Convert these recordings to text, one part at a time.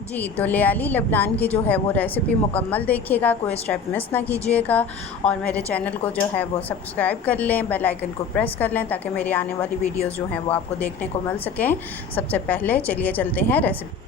जी, तो लियाली लबनान की जो है वो रेसिपी मुकम्मल देखिएगा, कोई स्टेप मिस ना कीजिएगा और मेरे चैनल को जो है वो सब्सक्राइब कर लें, बेल आइकन को प्रेस कर लें ताकि मेरी आने वाली वीडियोस जो हैं वो आपको देखने को मिल सकें। सबसे पहले चलिए चलते हैं रेसिपी।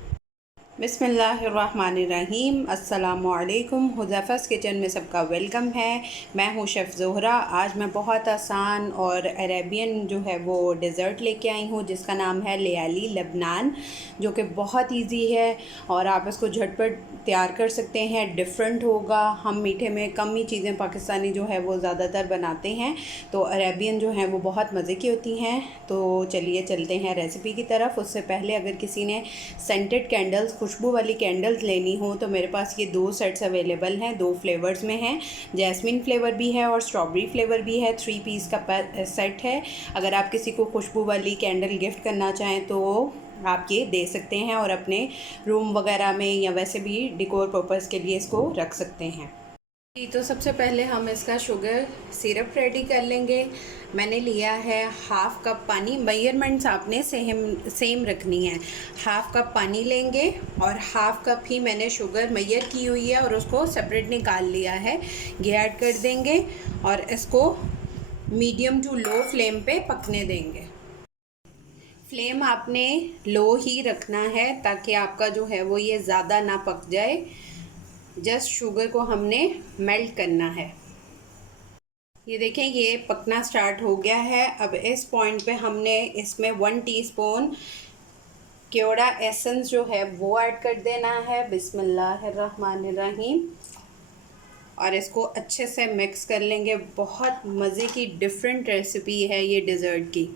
बिस्मिल्लाहिर्रहमानिर्रहीम, अस्सलामुअलैकुम। हुज़ैफ़ा's किचन में सबका वेलकम है। मैं हूँ शेफ़ ज़ोहरा। आज मैं बहुत आसान और अरेबियन जो है वो डेज़र्ट लेके आई हूँ जिसका नाम है लियाली लबनान, जो कि बहुत इजी है और आप इसको झटपट तैयार कर सकते हैं। डिफरेंट होगा, हम मीठे में कम ही चीज़ें पाकिस्तानी जो है वो ज़्यादातर बनाते हैं, तो अरेबियन जो हैं वो बहुत मज़े की होती हैं। तो चलिए चलते हैं रेसिपी की तरफ। उससे पहले अगर किसी ने सेंटेड कैंडल्स, खुशबू वाली कैंडल्स लेनी हो तो मेरे पास ये 2 सेट्स अवेलेबल हैं, 2 फ्लेवर्स में हैं। जैस्मिन फ्लेवर भी है और स्ट्रॉबेरी फ्लेवर भी है। 3 पीस का सेट है। अगर आप किसी को खुशबू वाली कैंडल गिफ्ट करना चाहें तो आप ये दे सकते हैं और अपने रूम वगैरह में या वैसे भी डेकोर पर्पज़ के लिए इसको रख सकते हैं। जी, तो सबसे पहले हम इसका शुगर सिरप रेडी कर लेंगे। मैंने लिया है हाफ़ कप पानी। मेजरमेंट्स आपने सेम रखनी है। हाफ़ कप पानी लेंगे और हाफ़ कप ही मैंने शुगर मेजर की हुई है और उसको सेपरेट निकाल लिया है। ये ऐड कर देंगे और इसको मीडियम टू लो फ्लेम पे पकने देंगे। फ्लेम आपने लो ही रखना है ताकि आपका जो है वो ये ज़्यादा ना पक जाए। जस्ट शुगर को हमने मेल्ट करना है। ये देखें, ये पकना स्टार्ट हो गया है। अब इस पॉइंट पे हमने इसमें 1 टीस्पून केवड़ा एसेंस जो है वो ऐड कर देना है। बिस्मिल्लाहिर्रहमानिर्रहीम। और इसको अच्छे से मिक्स कर लेंगे। बहुत मज़े की डिफरेंट रेसिपी है ये डेज़र्ट की।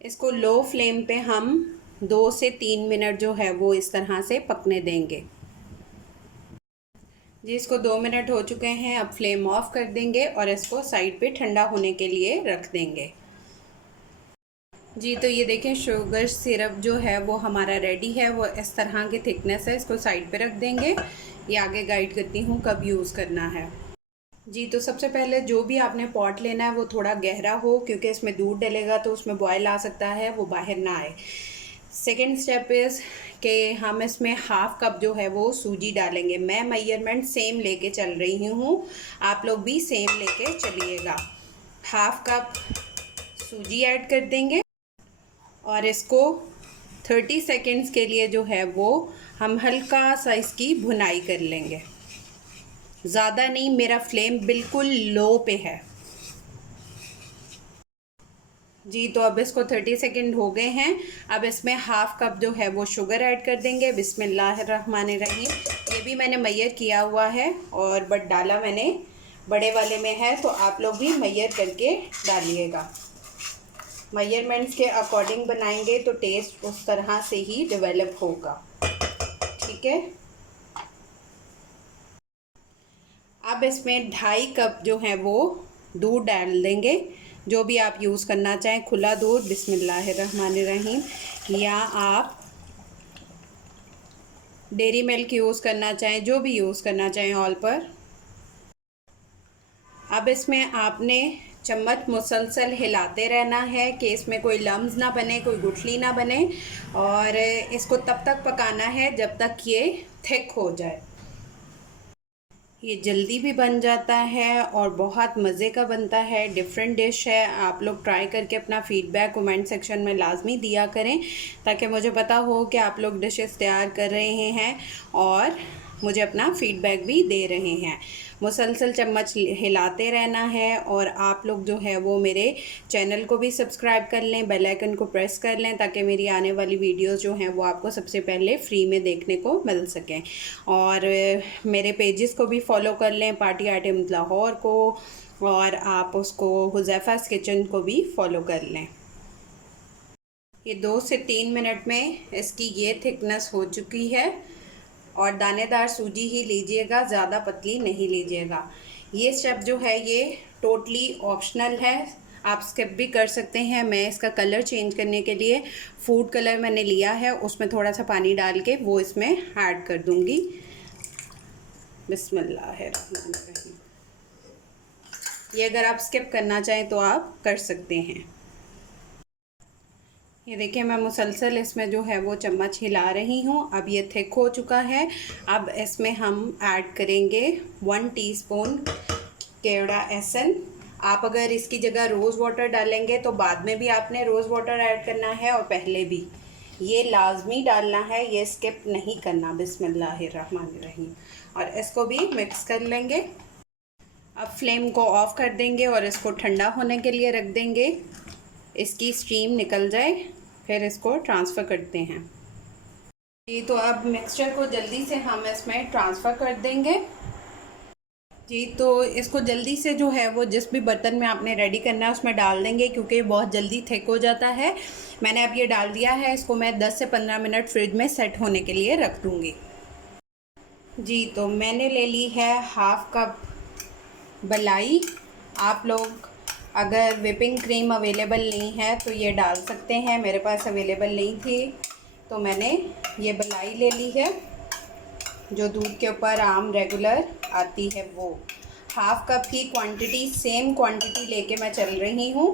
इसको लो फ्लेम पे हम 2 से 3 मिनट जो है वो इस तरह से पकने देंगे। जी, इसको 2 मिनट हो चुके हैं। अब फ्लेम ऑफ कर देंगे और इसको साइड पे ठंडा होने के लिए रख देंगे। जी, तो ये देखें, शुगर सिरप जो है वो हमारा रेडी है। वो इस तरह की थिकनेस है। इसको साइड पे रख देंगे। ये आगे गाइड करती हूँ कब यूज़ करना है। जी, तो सबसे पहले जो भी आपने पॉट लेना है वो थोड़ा गहरा हो, क्योंकि इसमें दूध डलेगा तो उसमें बॉयल आ सकता है, वो बाहर ना आए। सेकेंड स्टेप इज़ कि हम इसमें हाफ़ कप जो है वो सूजी डालेंगे। मैं मेजरमेंट सेम लेके चल रही हूँ, आप लोग भी सेम लेके चलिएगा। हाफ़ कप सूजी ऐड कर देंगे और इसको 30 सेकेंड्स के लिए जो है वो हम हल्का सा इसकी भुनाई कर लेंगे। ज़्यादा नहीं, मेरा फ्लेम बिल्कुल लो पे है। जी, तो अब इसको 30 सेकेंड हो गए हैं। अब इसमें हाफ़ कप जो है वो शुगर ऐड कर देंगे। बिस्मिल्लाहिर्रहमानिर्रहीम। ये भी मैंने मैयर किया हुआ है और बट डाला मैंने बड़े वाले में है, तो आप लोग भी मैयर करके डालिएगा। मेजरमेंट्स के अकॉर्डिंग बनाएंगे तो टेस्ट उस तरह से ही डेवलप होगा। ठीक है। अब इसमें 2.5 कप जो है वो दूध डाल देंगे। जो भी आप यूज़ करना चाहें, खुला दूध, बिस्मिल्लाहिर्रहमानिर्रहीम, या आप डेयरी मिल्क यूज़ करना चाहें, जो भी यूज़ करना चाहें ऑल पर। अब इसमें आपने चम्मच मुसलसल हिलाते रहना है कि इसमें कोई लम्स ना बने, कोई गुठली ना बने, और इसको तब तक पकाना है जब तक ये थिक हो जाए। ये जल्दी भी बन जाता है और बहुत मज़े का बनता है। डिफरेंट डिश है। आप लोग ट्राई करके अपना फ़ीडबैक कमेंट सेक्शन में लाजमी दिया करें ताकि मुझे पता हो कि आप लोग डिशेस तैयार कर रहे हैं और मुझे अपना फ़ीडबैक भी दे रहे हैं। मुसलसल चम्मच हिलाते रहना है और आप लोग जो है वो मेरे चैनल को भी सब्सक्राइब कर लें, बेल आइकन को प्रेस कर लें ताकि मेरी आने वाली वीडियोस जो हैं वो आपको सबसे पहले फ्री में देखने को मिल सकें। और मेरे पेजेस को भी फॉलो कर लें, पार्टी आइटम्स लाहौर को, और आप उसको हुज़ैफ़ा's किचन को भी फॉलो कर लें। ये 2 से 3 मिनट में इसकी ये थिकनेस हो चुकी है और दानेदार सूजी ही लीजिएगा, ज़्यादा पतली नहीं लीजिएगा। ये स्टेप जो है ये टोटली ऑप्शनल है, आप स्किप भी कर सकते हैं। मैं इसका कलर चेंज करने के लिए फूड कलर मैंने लिया है, उसमें थोड़ा सा पानी डाल के वो इसमें ऐड कर दूँगी। बिस्मिल्लाहिर्रहमानिर्रहीम। ये अगर आप स्किप करना चाहें तो आप कर सकते हैं। ये देखिए मैं मुसलसल इसमें जो है वो चम्मच हिला रही हूँ। अब ये थिक हो चुका है। अब इसमें हम ऐड करेंगे 1 टीस्पून केवड़ा एसन। आप अगर इसकी जगह रोज़ वाटर डालेंगे तो बाद में भी आपने रोज़ वाटर ऐड करना है और पहले भी। ये लाजमी डालना है, ये स्किप नहीं करना। बिस्मिल्लाहिर्रहमानिर्रहीम। और इसको भी मिक्स कर लेंगे। अब फ्लेम को ऑफ़ कर देंगे और इसको ठंडा होने के लिए रख देंगे, इसकी स्टीम निकल जाए, फिर इसको ट्रांसफ़र करते हैं। जी तो अब मिक्सचर को जल्दी से हम इसमें ट्रांसफ़र कर देंगे। जी तो इसको जल्दी से जो है वो जिस भी बर्तन में आपने रेडी करना है उसमें डाल देंगे, क्योंकि बहुत जल्दी थिक हो जाता है। मैंने अब ये डाल दिया है, इसको मैं 10 से 15 मिनट फ्रिज में सेट होने के लिए रख दूँगी। जी तो मैंने ले ली है हाफ़ कप मलाई। आप लोग अगर व्हिपिंग क्रीम अवेलेबल नहीं है तो ये डाल सकते हैं, मेरे पास अवेलेबल नहीं थी तो मैंने ये मलाई ले ली है, जो दूध के ऊपर आम रेगुलर आती है वो। हाफ़ कप ही क्वांटिटी, सेम क्वांटिटी लेके मैं चल रही हूँ,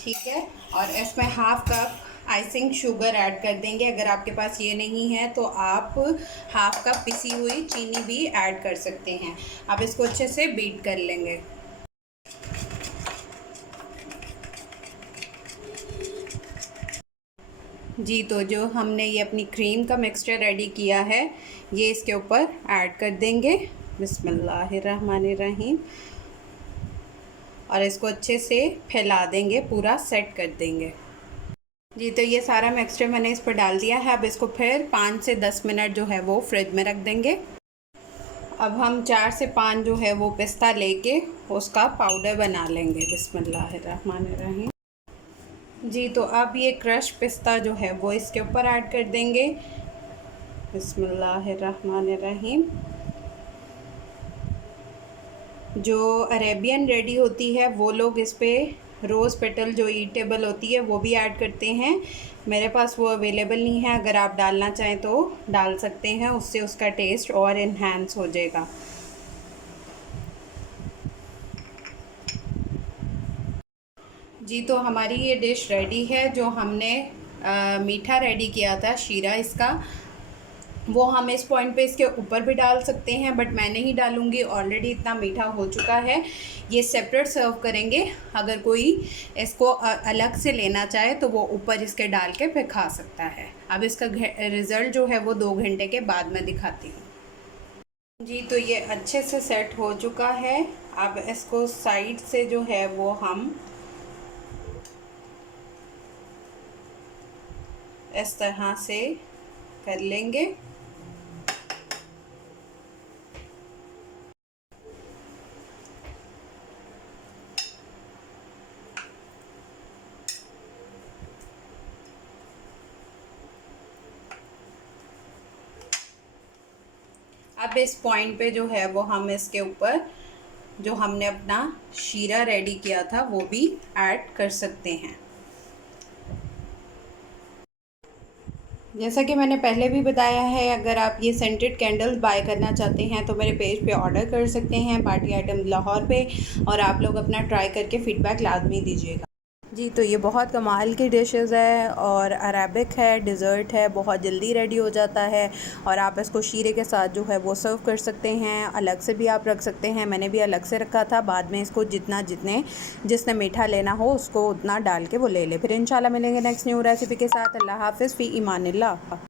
ठीक है। और इसमें half cup icing sugar add कर देंगे। अगर आपके पास ये नहीं है तो आप हाफ़ कप पिसी हुई चीनी भी ऐड कर सकते हैं। अब इसको अच्छे से बीट कर लेंगे। जी तो जो हमने ये अपनी क्रीम का मिक्सचर रेडी किया है ये इसके ऊपर ऐड कर देंगे। बिस्मिल्लाहिर्रहमानिर्रहीम। और इसको अच्छे से फैला देंगे, पूरा सेट कर देंगे। जी तो ये सारा मिक्सचर मैंने इस पर डाल दिया है। अब इसको फिर 5 से 10 मिनट जो है वो फ्रिज में रख देंगे। अब हम 4 से 5 जो है वो पिस्ता लेके उसका पाउडर बना लेंगे। बिस्मिल्लाहिर्रहमानिर्रहीम। जी तो अब ये क्रश पिस्ता जो है वो इसके ऊपर ऐड कर देंगे। बिस्मिल्लाहिर्रहमानिर्रहीम। जो अरेबियन रेडी होती है वो लोग इस पर रोज़ पेटल जो ईटेबल होती है वो भी ऐड करते हैं। मेरे पास वो अवेलेबल नहीं है, अगर आप डालना चाहें तो डाल सकते हैं, उससे उसका टेस्ट और इन्हेंस हो जाएगा। जी तो हमारी ये डिश रेडी है। जो हमने मीठा रेडी किया था शीरा इसका, वो हम इस पॉइंट पे इसके ऊपर भी डाल सकते हैं, बट मैं नहीं डालूँगी, ऑलरेडी इतना मीठा हो चुका है। ये सेपरेट सर्व करेंगे। अगर कोई इसको अलग से लेना चाहे तो वो ऊपर इसके डाल के फिर खा सकता है। अब इसका रिज़ल्ट जो है वो 2 घंटे के बाद मैं दिखाती हूँ। जी तो ये अच्छे से सेट हो चुका है। अब इसको साइड से जो है वो हम इस तरह से कर लेंगे। अब इस पॉइंट पे जो है वो हम इसके ऊपर जो हमने अपना शीरा रेडी किया था वो भी ऐड कर सकते हैं। जैसा कि मैंने पहले भी बताया है, अगर आप ये सेंटेड कैंडल्स बाय करना चाहते हैं तो मेरे पेज पे ऑर्डर कर सकते हैं, पार्टी आइटम लाहौर पे, और आप लोग अपना ट्राई करके फ़ीडबैक लाजमी दीजिएगा। जी तो ये बहुत कमाल की डिशेज़ है और अरेबिक है, डिज़र्ट है, बहुत जल्दी रेडी हो जाता है। और आप इसको शीरे के साथ जो है वो सर्व कर सकते हैं, अलग से भी आप रख सकते हैं। मैंने भी अलग से रखा था, बाद में इसको जिसने मीठा लेना हो उसको उतना डाल के वो ले ले। फिर इंशाल्लाह मिलेंगे नेक्स्ट न्यू रेसिपी के साथ। अल्लाह हाफ़िज़, फ़ी ईमानिल्लाह।